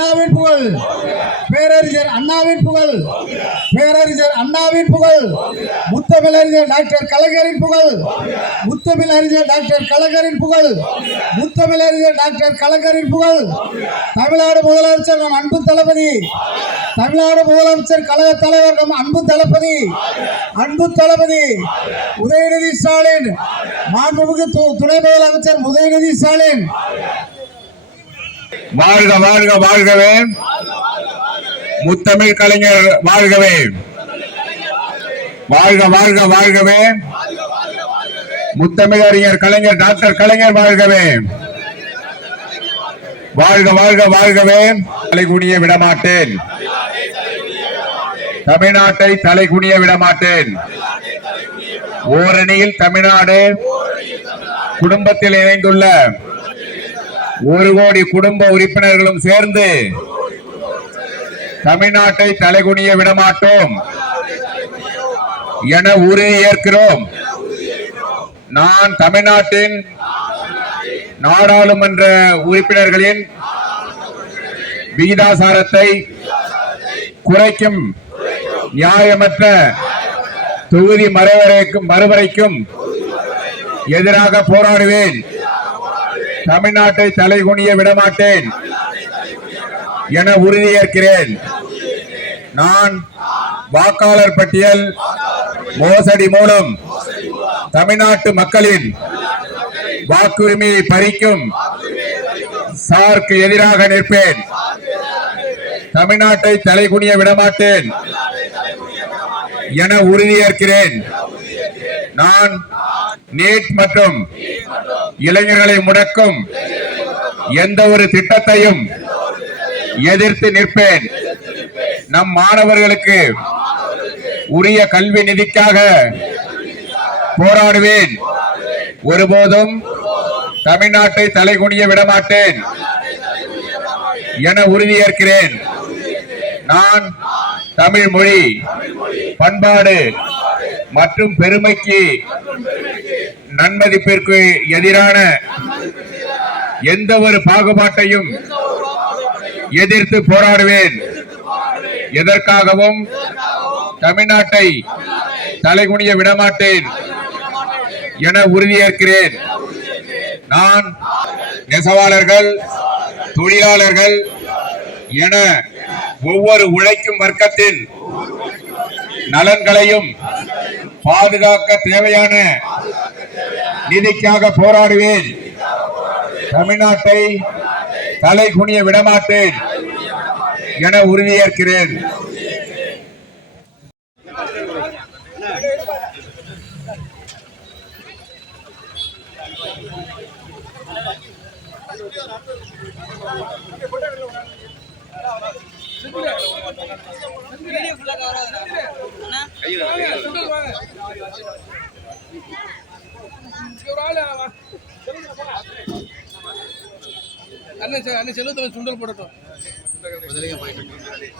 அண்ணாவின் புகழ். பேரறிஞர் அண்ணாவின் புகழ். பேரறிஞர் அண்ணாவின் புகழ். முத்தமிழறிஞர் டாக்டர் கலைஞரின் புகழ். முத்தமிழறிஞர் டாக்டர் கலைஞரின் புகழ். முத்தமிழறிஞர் டாக்டர் கலைஞரின் புகழ். தமிழ்நாடு முதலமைச்சர் நம் அன்பு தளபதி. தமிழ்நாடு முதலமைச்சர் கழக தலைவர் நம் அன்பு தளபதி. அன்பு தளபதி. உதயநிதி ஸ்டாலின். மாண்புமிகு து- துணை முதலமைச்சர் உதயநிதி ஸ்டாலின். வாழ்க வாழ்க வாழ்கவே. முத்தமிழ் கலைஞர் வாழ்கவே. வாழ்க வாழ்க வாழ்கவே. முத்தமிழ் அறிஞர் கலைஞர் டாக்டர் கலைஞர் வாழ்கவே. வாழ்க வாழ்க வாழ்கவே. தலைகுனிய விடமாட்டேன். தமிழ்நாட்டை தலைகுனிய விடமாட்டேன். ஓரணியில் தமிழ்நாடு குடும்பத்தில் இணைந்துள்ள ஒரு கோடி குடும்ப உறுப்பினர்களும் சேர்ந்து தமிழ்நாட்டை தலைகுனிய விடமாட்டோம் என உறுதி ஏற்கிறோம். நான் தமிழ்நாட்டின் நாடாளுமன்ற உறுப்பினர்களின் விகிதாசாரத்தை குறைக்கும் நியாயமற்ற தொகுதி மறுவரைக்கும் மறுவரைக்கும் எதிராக போராடுவேன். தமிழ்நாட்டை தலைகுனிய விடமாட்டேன் என உறுதியேற்கிறேன். நான் வாக்காளர் பட்டியல் மோசடி மூலம் தமிழ்நாட்டு மக்களின் வாக்குரிமையை பறிக்கும் சார்க்கு எதிராக நிற்பேன். தமிழ்நாட்டை தலைகுனிய விடமாட்டேன் என உறுதியேற்கிறேன். நான் நீட் மற்றும் இளைஞர்களை முடக்கும். எந்த ஒரு திட்டத்தையும் எதிர்த்து நிற்பேன். நம் மாணவர்களுக்கு உரிய கல்வி நிதிக்காக போராடுவேன். ஒருபோதும் தமிழ்நாட்டை தலைகுனிய விடமாட்டேன். என உறுதியேற்கிறேன். நான் தமிழ் மொழி பண்பாடு மற்றும் பெருமைக்கு நன்மதிப்பிற்கு எதிரான எந்த ஒரு பாகுபாட்டையும் எதிர்த்து போராடுவேன். எதற்காகவும் தமிழ்நாட்டை தலைகுனிய விடமாட்டேன் என உறுதியேற்கிறேன். நான் நெசவாளர்கள் தொழிலாளர்கள் என ஒவ்வொரு உழைக்கும் வர்க்கத்தின் நலன்களையும் பாதுகாக்க தேவையான நிதிக்காக போராடுவேன். தமிழ்நாட்டை தலை குனிய விடமாட்டேன் என உறுதியேற்கிறேன். அண்ணன் சார் அண்ணன் செல்வத்தில் சுண்டல் போடட்டும். முதலிய போயிட்டு